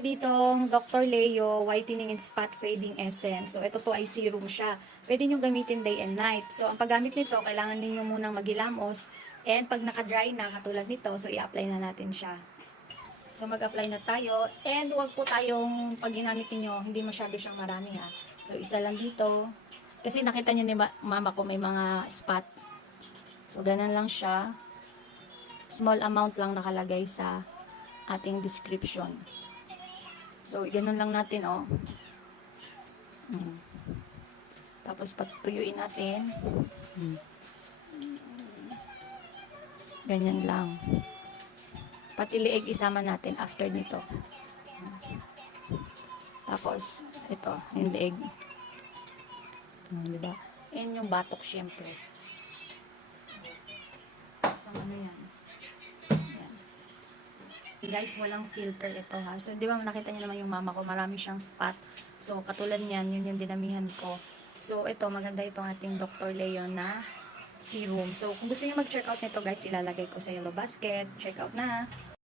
tayo ditong Dr. Leo Whitening and Spot Fading Essence. So, ito po ay serum siya. Pwede nyo gamitin day and night. So, ang paggamit nito, kailangan din nyo munang maghilamos. And pag naka-dry na, katulad nito, so i-apply na natin siya. So, mag-apply na tayo. And huwag po tayong, pag ginamit niyo hindi masyado siyang marami ha. So, isa lang dito. Kasi nakita niyo ni mama ko may mga spot. So, ganun lang siya. Small amount lang nakalagay sa ating description. So, ganun lang natin, oh. Tapos, pagtuyuin natin. Ganyan lang. Pati liig isama natin after nito. Tapos, ito, yung liig. Diba? Yan yung batok, syempre. Isang ano yan. Guys, walang filter ito ha. So, di ba nakita niyo naman yung mama ko, marami siyang spot. So, katulad niyan, yun yung dinamihan ko. So, ito, maganda itong ating Dr. Leo na serum. So, kung gusto niyo mag-check out nito guys, ilalagay ko sa yellow basket. Check out na.